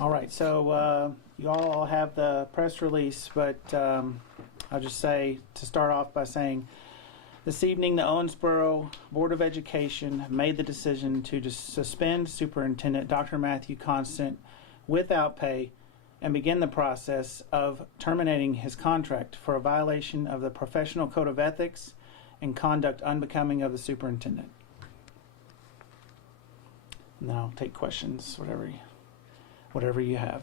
All right, so you all have the press release, but I'll just say to start off by saying this evening the Owensboro Board of Education made the decision to just suspend Superintendent Dr. Matthew Constant without pay and begin the process of terminating his contract for a violation of the Professional Code of Ethics and conduct unbecoming of the superintendent. And then I'll take questions, whatever you have.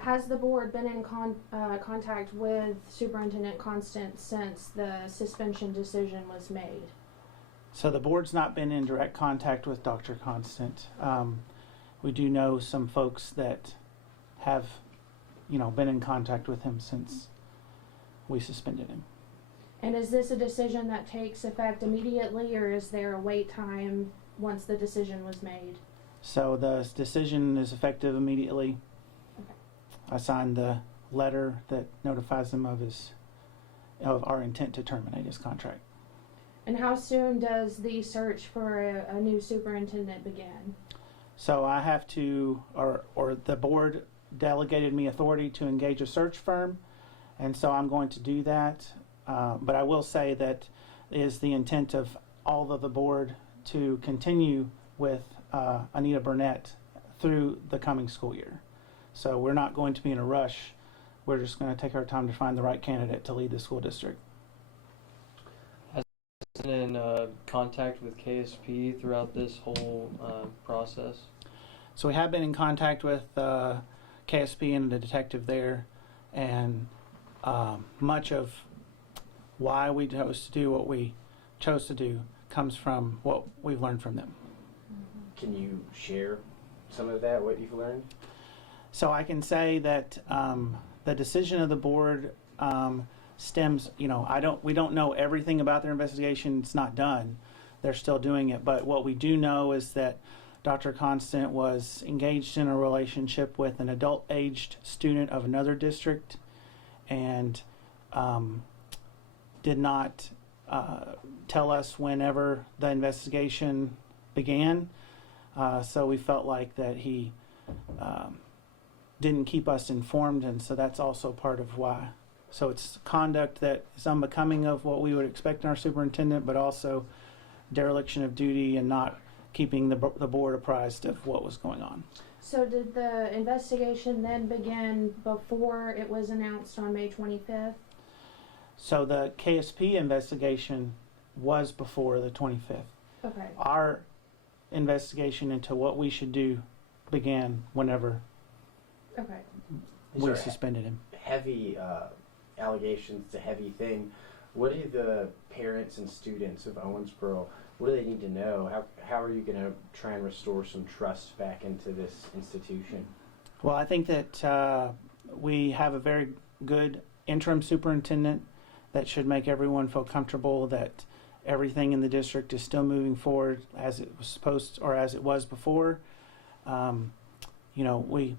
Has the board been in contact with Superintendent Constant since the suspension decision was made? So the board's not been in direct contact with Dr. Constant. We do know some folks that have, been in contact with him since we suspended him. And is this a decision that takes effect immediately, or is there a wait time once the decision was made? So the decision is effective immediately. Okay. I signed the letter that notifies him of our intent to terminate his contract. And how soon does the search for a new superintendent begin? So I have to, or the board delegated me authority to engage a search firm, and so I'm going to do that. But I will say that it is the intent of all of the board to continue with Anita Burnett through the coming school year. So we're not going to be in a rush. We're just going to take our time to find the right candidate to lead the school district. Has been in contact with KSP throughout this whole process? So we have been in contact with KSP and the detective there, and much of why we chose to do what we chose to do comes from what we've learned from them. Can you share some of that, what you've learned? So I can say that the decision of the board stems, we don't know everything about their investigation. It's not done. They're still doing it. But what we do know is that Dr. Constant was engaged in a relationship with an adult-aged student of another district and did not tell us whenever the investigation began. So we felt like that he didn't keep us informed, and so that's also part of why. So it's conduct that is unbecoming of what we would expect in our superintendent, but also dereliction of duty and not keeping the board apprised of what was going on. So did the investigation then begin before it was announced on May 25th? So the KSP investigation was before the 25th. Okay. Our investigation into what we should do began whenever Okay. we suspended him. Heavy allegations, it's a heavy thing. What do the parents and students of Owensboro, what do they need to know? How are you going to try and restore some trust back into this institution? Well, I think that we have a very good interim superintendent that should make everyone feel comfortable that everything in the district is still moving forward as it was supposed or as it was before. We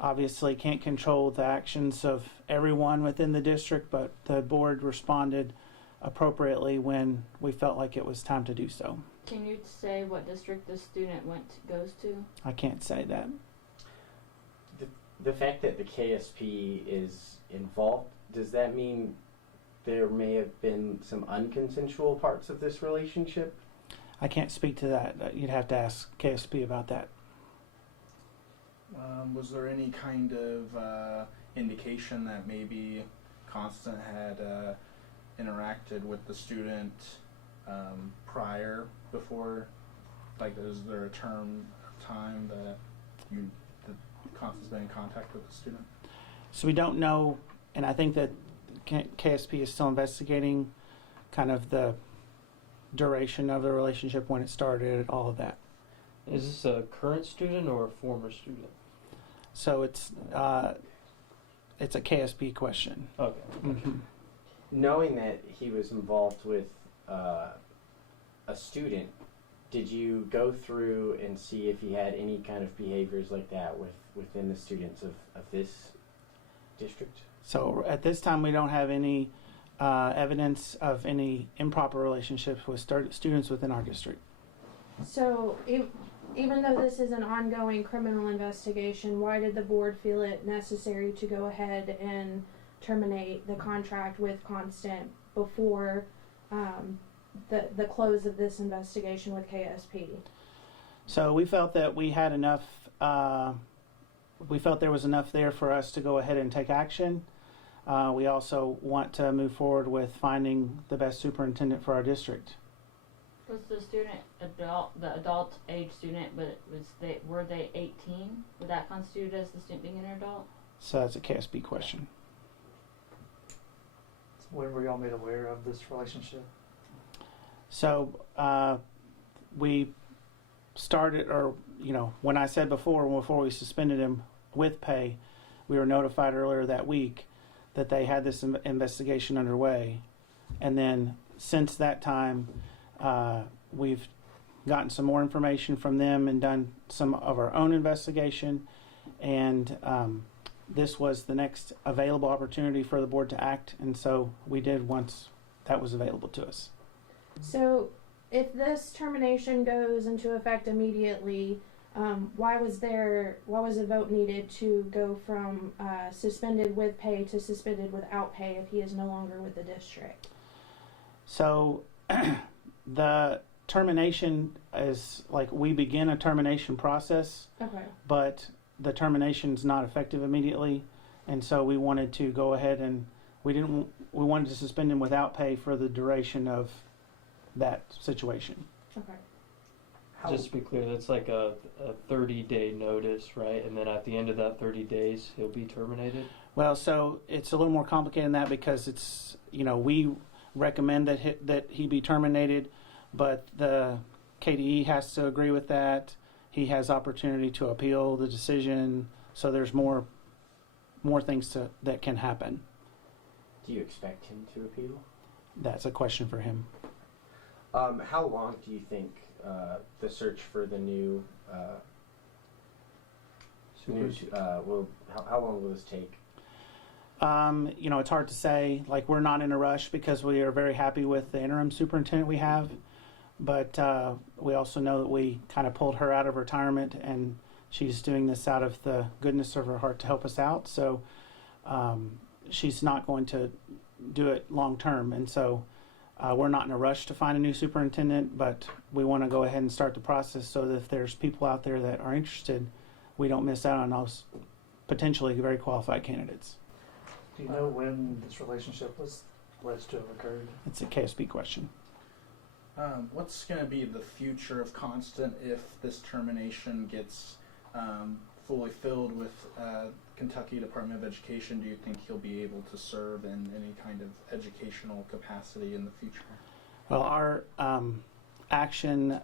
obviously can't control the actions of everyone within the district, but the board responded appropriately when we felt like it was time to do so. Can you say what district the student goes to? I can't say that. The fact that the KSP is involved, does that mean there may have been some unconsensual parts of this relationship? I can't speak to that. You'd have to ask KSP about that. Was there any kind of indication that maybe Constant had interacted with the student before? Like, is there a term of time that Constant's been in contact with the student? So we don't know, and I think that KSP is still investigating kind of the duration of the relationship, when it started, all of that. Is this a current student or a former student? So it's a KSP question. Okay. Mm-hmm. Knowing that he was involved with a student, did you go through and see if he had any kind of behaviors like that within the students of this district? So at this time, we don't have any evidence of any improper relationships with students within our district. So even though this is an ongoing criminal investigation, why did the board feel it necessary to go ahead and terminate the contract with Constant before the close of this investigation with KSP? So we felt that we had enough, we felt there was enough there for us to go ahead and take action. We also want to move forward with finding the best superintendent for our district. Was the student the adult age student, but were they 18? Would that constitute as the student being an adult? So that's a KSB question. When were y'all made aware of this relationship? So we started, or when I said before we suspended him with pay, we were notified earlier that week that they had this investigation underway, and then since that time, we've gotten some more information from them and done some of our own investigation, and this was the next available opportunity for the board to act, and so we did once that was available to us. So, if this termination goes into effect immediately, why was a vote needed to go from suspended with pay to suspended without pay if he is no longer with the district? So the termination is like we begin a termination process, Okay. but the termination is not effective immediately, and so we wanted to go ahead and we wanted to suspend him without pay for the duration of that situation. Okay. Just to be clear, that's like a 30-day notice, right? And then at the end of that 30 days, he'll be terminated? Well, so it's a little more complicated than that because it's, we recommend that he be terminated, but the KDE has to agree with that. He has opportunity to appeal the decision, so there's more things that can happen. Do you expect him to appeal? That's a question for him. How long do you think the search for the new how long will this take? It's hard to say. Like, we're not in a rush because we are very happy with the interim superintendent we have, but we also know that we kind of pulled her out of retirement, and she's doing this out of the goodness of her heart to help us out. So she's not going to do it long term, and so we're not in a rush to find a new superintendent, but we want to go ahead and start the process so that if there's people out there that are interested, we don't miss out on those potentially very qualified candidates. Do you know when this relationship was alleged to have occurred? It's a KSB question. What's going to be the future of Constant if this termination gets fully filled with Kentucky Department of Education? Do you think he'll be able to serve in any kind of educational capacity in the future? Well, our action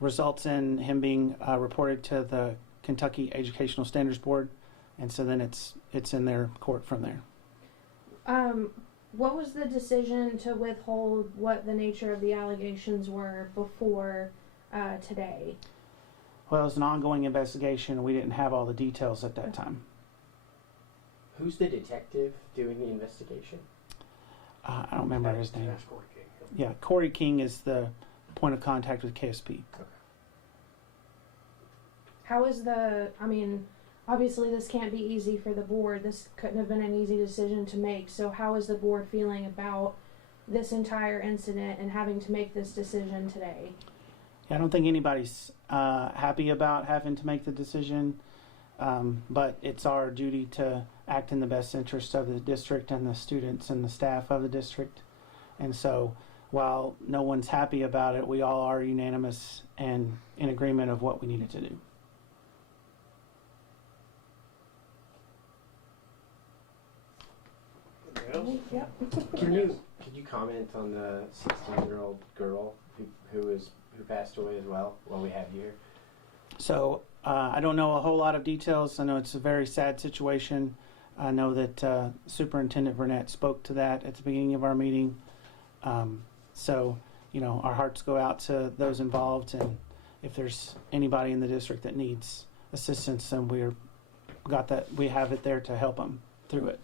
results in him being reported to the Kentucky Educational Standards Board, and so then it's in their court from there. What was the decision to withhold what the nature of the allegations were before today? Well, it was an ongoing investigation, and we didn't have all the details at that time. Who's the detective doing the investigation? I don't remember his name. That's Corey King. Yeah, Corey King is the point of contact with KSP. How is obviously this can't be easy for the board. This couldn't have been an easy decision to make. So how is the board feeling about this entire incident and having to make this decision today? I don't think anybody's happy about having to make the decision, but it's our duty to act in the best interest of the district and the students and the staff of the district. And so while no one's happy about it, we all are unanimous and in agreement of what we needed to do. Yep. Could you comment on the 16-year-old girl who passed away as well while we have you here? So I don't know a whole lot of details. I know it's a very sad situation. I know that Superintendent Burnett spoke to that at the beginning of our meeting. So, our hearts go out to those involved, and if there's anybody in the district that needs assistance, then we have it there to help them through it.